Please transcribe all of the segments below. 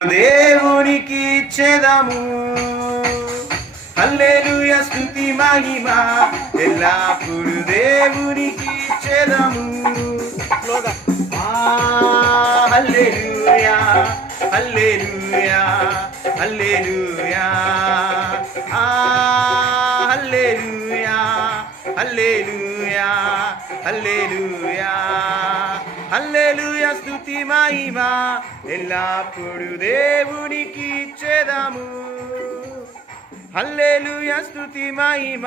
దేవునికి ఇచ్చేదము. హల్లెలూయా స్తుతి మహిమ ఎల్లప్పుడు దేవునికి ఇచ్చేదము. హల్లెలూయా హల్లెలూయా హల్లెలూయా హల్లెలూయా హల్లెలూయా హల్లెలూయా హల్లెలూయా స్తుతి మహిమ ఎల్లప్పుడు దేవునికి ఇచ్చేదము. హల్లెలూయా స్తుతి మహిమ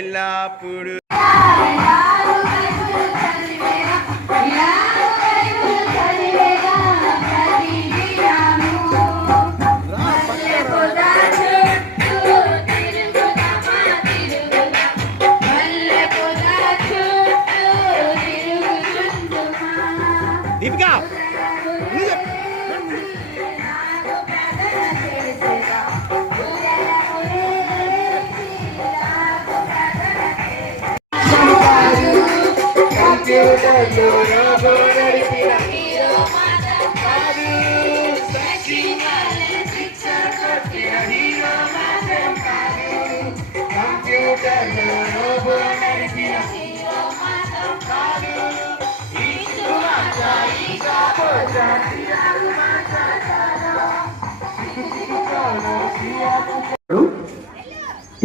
ఎల్లప్పుడు. దీపికా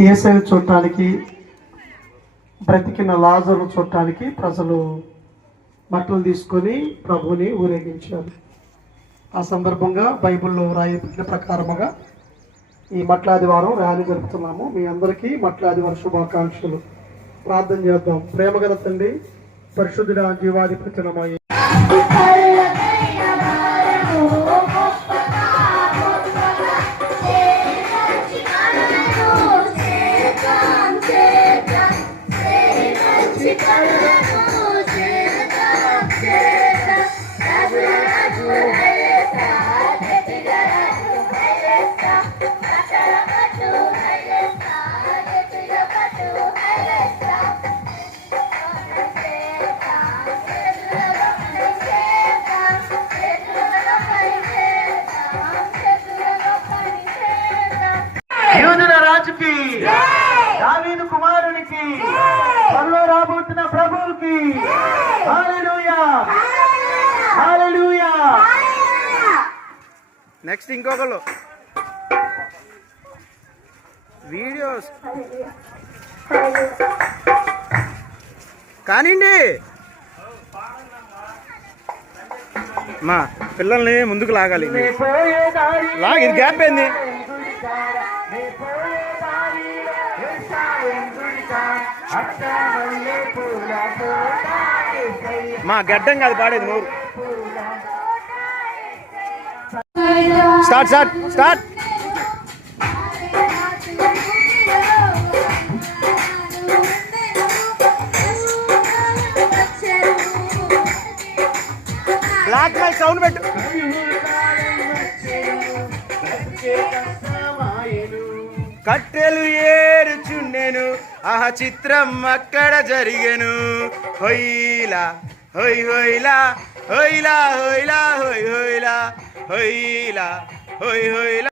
యేసయ్యను చూడటానికి, బ్రతికిన లాజరును చూడటానికి ప్రజలు బట్టలు తీసుకొని ప్రభువుని ఊరేగించారు. ఆ సందర్భంగా బైబిల్లో రాయబడిన ప్రకారముగా ఈ మట్లాదివారం ర్యాలీ జరుపుతున్నాము. మీ అందరికీ మట్లాదివారం శుభాకాంక్షలు. ప్రార్థన చేద్దాం. ప్రేమగల తండ్రి, పరిశుద్ధుడ, జీవాధిపతినమయ్యే రాజుకి, దావీదు కుమారునికి, త్వరలో రాబోతున్న ప్రభువుకి హల్లెలూయా హల్లెలూయా. నెక్స్ట్ ఇంకొకళ్ళు వీడియోస్ కానివ్వండి. మా పిల్లల్ని ముందుకు లాగాలి. లాగ్, ఇది గ్యాప్ ఏంది? మా గడ్డం కాదు పాడేది, నోరు. Start start start. Black mic sound పెట్టు. కట్టెలు ఏరుచుండెను, ఆహా చిత్రం అక్కడ జరిగెను. హొయ్లా హొయ్ హొయ్లా హొయ్లా హొయ్లా హొయ్ హొయ్లా హొయ్లా హొయ్ హొయ్లా.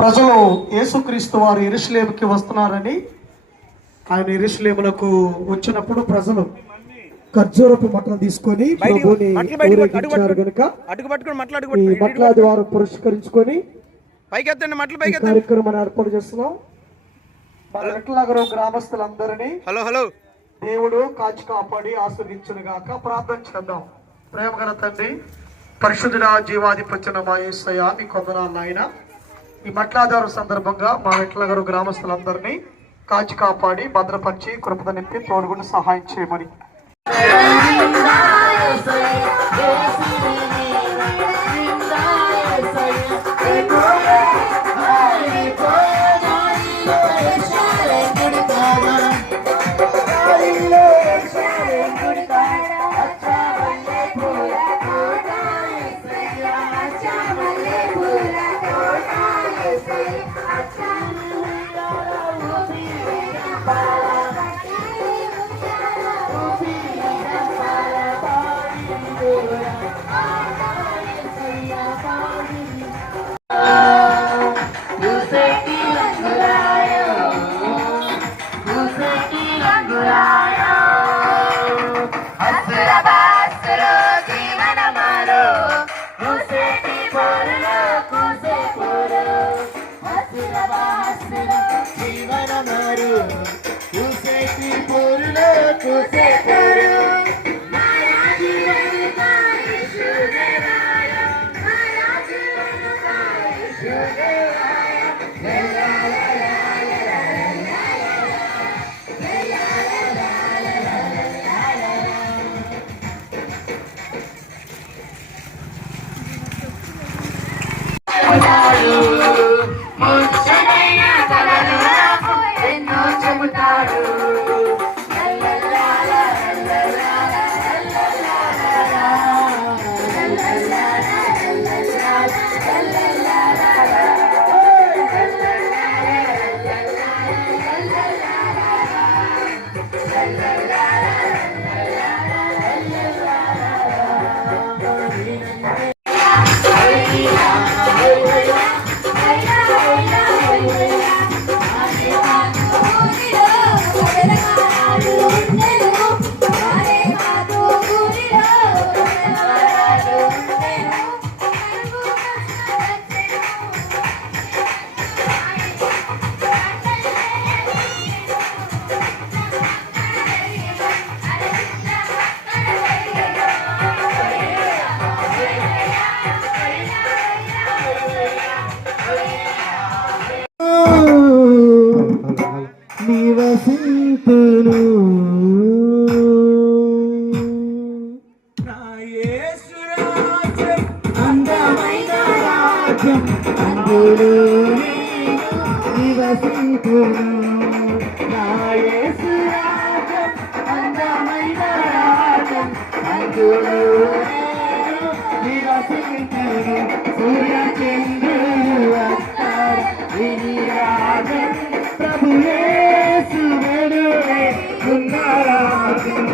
ప్రజలు యేసుక్రీస్తు వారు యెరూషలేముకి వస్తున్నారని, ఆయన యెరూషలేములకు వచ్చినప్పుడు ప్రజలు ఖర్జూరపు మట్టలు తీసుకొని ప్రభువుని ఊరేగించారు గనుక ఈ మట్లాదివారం పురస్కరించుకొని కార్యక్రమాన్ని ఏర్పాటు చేస్తున్నాం. మన విట్లనగరం గ్రామస్తులందరినీ దేవుడు కాచి కాపాడి ఆస్వాదించును గాక. ప్రార్థన చేద్దాం. ప్రేమగల తండ్రి, పరిశుద్ధుడా, జీవాధిపత్యున మా యేసయ్య, మీ కొందనాలు నాయన. ఈ మట్లాదివారం సందర్భంగా మా విట్లనగరం గ్రామస్తులందరినీ కాచి కాపాడి భద్రపరిచి కృపద నింపి తోడుగుండి సహాయం చేయమని Oh మారు కూసేటి పోరులో కూసేటారు ముచ్చటైన కలలు నాకు ఎన్నో చెబుతాడు నివసింతును నా యేసు రాజ్యం అందమైన రాజ్యం అందులో నేను నివసింతును నా యేసు రాజ్యం అందమైన రాజ్యం అందులో నేను నివసింతును సూర్య చంద్రులు వస్తారు విని రాజ్యం ప్రభు యేసు వెలుగే ఉన్నారాజ్యం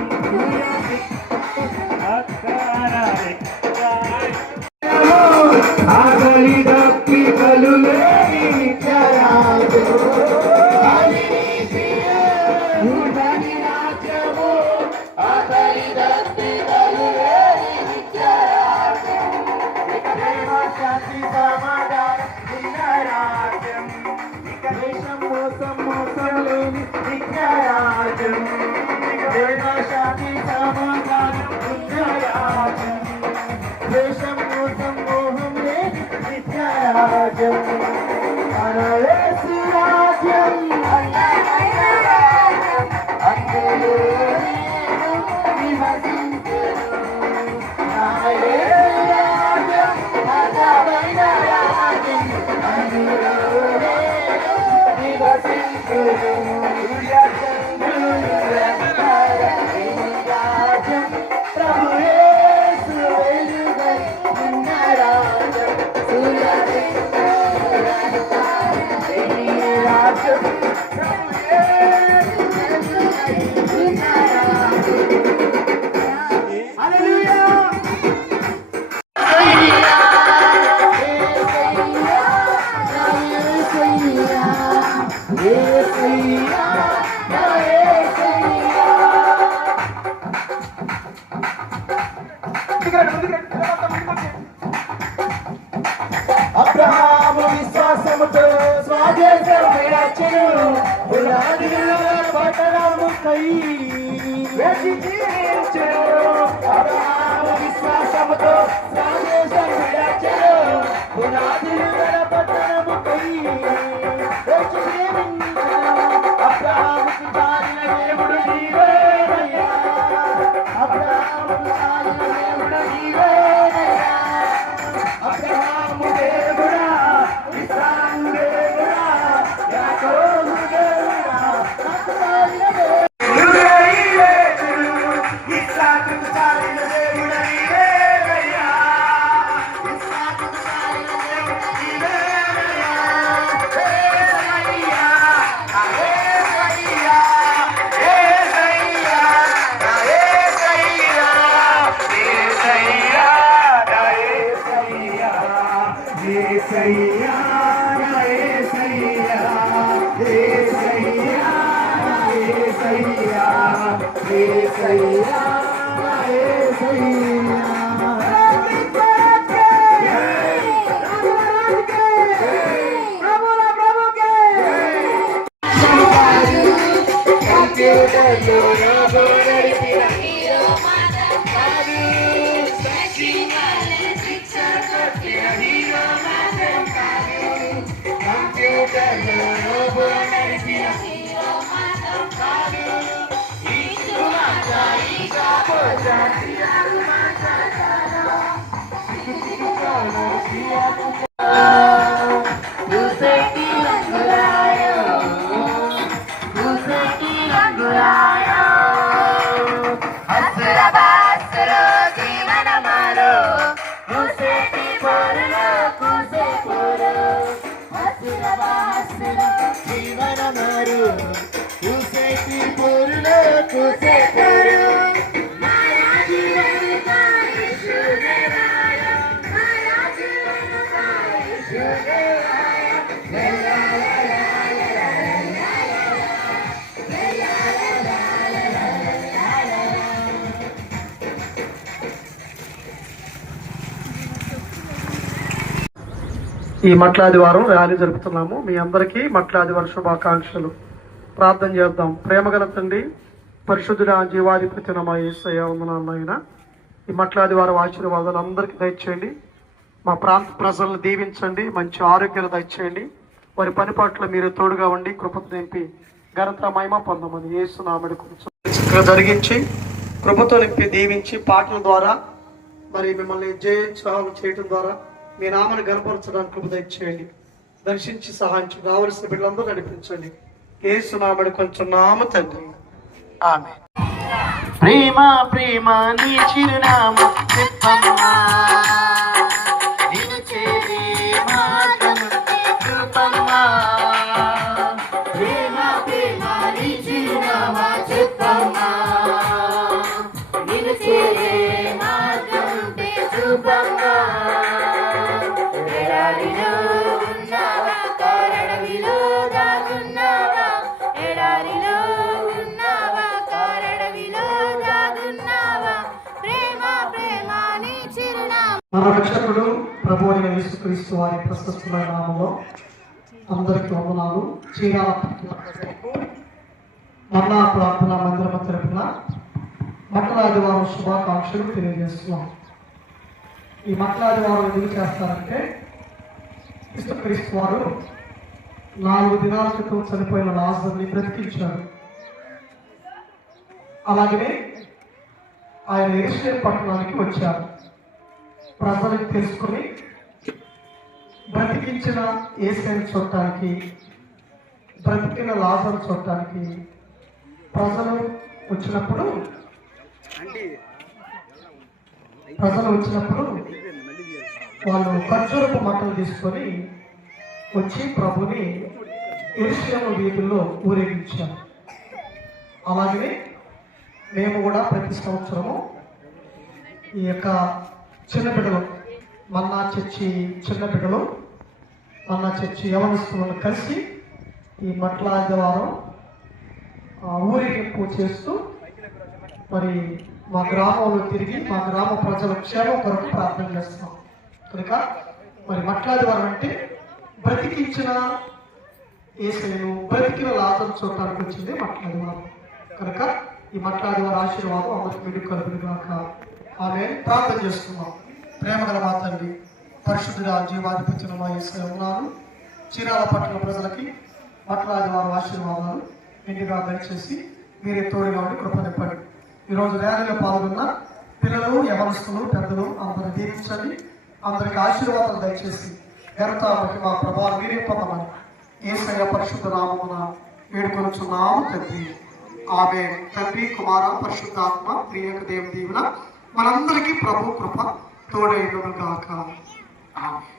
ఆగలి దప్పి కలులేని నిత్యరాజ్యం నూతని రాజ్యము ఆగలి దప్పి కలులేని నిత్యరాజ్యం ఇక ప్రేమ శాంతి సమాధానం ఉన్న రాజ్యం ఇక దేశం మోసం లేని నిత్యరాజ్యం ఇక ప్రేమ శాంతి సమాధానం ఉన్న రాజ్యం దేశం మోహం లేని నిత్యరాజ్యం మన యేసు రాజ్యం అందులో నేను నివసింతును నా యేసు రాజ్యం అందమైన రాజ్యం అందులో నేను నివసింతును సూర్య చంద్రులు వెంబడి ఈ రాజ్యం ప్రభు యేసు వెలుగై ఉన్న రాజ్యం సూర్య చంద్రులు వెంబడి ఈ రాజ్యం ప్రభు యేసు వెలుగై ఉన్న రాజ్యం హల్లెలూయా అబ్రహాము విశ్వాసముతో స్వదేశం విడచెను పునాదిలో పట్టణముకై వేచి జీవించెను అబ్రహాము విశ్వాసముతో స్వదేశం విడచెను పునాదిలో పట్టణముకై వేచి జీవించెను అబ్రహాముకు చాలిన దేవుడు నీవేనయ్యా అబ్రహాముకు చాలిన దేవుడు నీవేనయ్యా అబ్రహాము దేవుడా ఇస్సాకు దేవుడా యాకోబు దేవుడా నాకు చాలిన దేవుడు ఇస్సాకుకు చాలిన దేవుడు నీవేనయ్యా ఇస్సాకుకు చాలిన దేవుడు నీవేనయ్యా యేసయ్యా యేసయ్యా యేసయ్యా యేసయ్యా యేసయ్యా యేసయ్యా ప్రభుల ప్రభుకే ఈ మట్లాదివారం ర్యాలీ జరుపుతున్నాము. మీ అందరికీ మట్లాదివారం శుభాకాంక్షలు. ప్రార్థన చేద్దాం. ప్రేమగల తండ్రి, పరిశుద్ధుడ, జీవాధిపతి మా యేసయ్య వందనాలైనా ఈ మట్లాదివారం ఆశీర్వాదాలు అందరికీ దయచేయండి. మా ప్రాంత ప్రజలను దీవించండి, మంచి ఆరోగ్యాలు దయచేయండి. వారి పని పట్ల మీరు తోడుగా ఉండి కృపను నింపి ఘనత మహిమ పొందమని యేసునామమున కొంచెం జరిగించి కృపతో నింపి దీవించి పాటల ద్వారా మరి మిమ్మల్ని జయించాలు చేయడం ద్వారా మీ నామను గనపరచడానికి కృప దయచేయండి. దర్శించి సహాయం రావాల్సిన బిడ్డలందరూ నడిపించండి. యేసునామమున కొంచెం నామ తండ్రి, ఆమేన్. ప్రేమ ప్రేమ నీ చిరునామా చెప్పమ్మా, నీవు చేరే మార్గము చూపమ్మా. ప్రేమ ప్రేమ నీ చిరునామా చెప్పమ్మా, నీవు చేరే మార్గము చూపమ్మా. ఎడారిలో ఉన్నావా, కారడవిలో దాగున్నావా, ఎడారిలో ఉన్నావా, కారడవిలో దాగున్నావా. ప్రేమ ప్రేమ నీ చిరునామా. మన రక్షకుడు ప్రభు అయిన యేసుక్రీస్తు వారి ప్రశస్తమైన నామములో అందరికీ వందనాలు. చీరాల మరలా ప్రార్థన మందిరము తరపున మట్లాదివారం శుభాకాంక్షలు తెలియజేస్తున్నాం. ఈ మట్లాదివారం ఎందుకు చేస్తారంటే యేసుక్రీస్తు వారు 4 దినాల క్రితం చనిపోయిన లాజరుని బ్రతికించారు. అలాగనే ఆయన యెరూషలేము పట్టణానికి వచ్చారు. ప్రజలకు తెలుసుకుని బ్రతికించిన యేసుని చూడటానికి, బ్రతికిన లాజరు చూడటానికి ప్రజలు వచ్చినప్పుడు వాళ్ళు ఖర్జూరపు మట్టలు తీసుకొని వచ్చి ప్రభుని యెరూషలేము వీధుల్లో ఊరేగించారు. అలాగే మేము కూడా ప్రతి సంవత్సరము ఈ యొక్క చిన్న బిడ్డలు, మన్నా చర్చి చిన్న బిడ్డలు, మన్నా చర్చి యవనస్తులను కలిసి ఈ మట్లాదివారం ఊరేగింపు చేస్తూ మరి మా గ్రామంలో తిరిగి మా గ్రామ ప్రజల క్షేమం కొరకు ప్రార్థన చేస్తాం. కనుక మరి మట్లాదివారం అంటే బ్రతికించిన యేసును, బ్రతికిన లాజరును చూడటానికి వచ్చింది మట్లాదివారం. కనుక ఈ మట్లాదివారం ఆశీర్వాదం అందరికి మీరు కలుగుగాక. ఆమె ప్రార్థన చేస్తున్నాం. ప్రేమగల మా తండ్రి, పరిశుద్ధుడా, జీవాధిపతి మా యేసయ్య ఉన్నాను. చీరాల పట్టణ ప్రజలకి మట్లాదివారం ఆశీర్వాదాలు ఇంటిగా దయచేసి మీరే తోడుగా ఉండి కృపనివ్వండి. ఈరోజు ర్యాలీలో పాల్గొన్న పిల్లలు, యవనస్తులు, పెద్దలు అందరూ దీవించండి. అందరికి ఆశీర్వాదాలు దయచేసి ఘనత మహిమ ప్రభావం మీరే పొందమని యేసయ్య పరిశుద్ధ నామమున వేడుకొనుచున్నాము తండ్రి, ఆమేన్. తండ్రి, కుమార, పరిశుద్ధాత్మ ప్రియక దేవుని దీవెన మనందరికీ ప్రభు కృప తోడైనను గాక. ఆమేన్.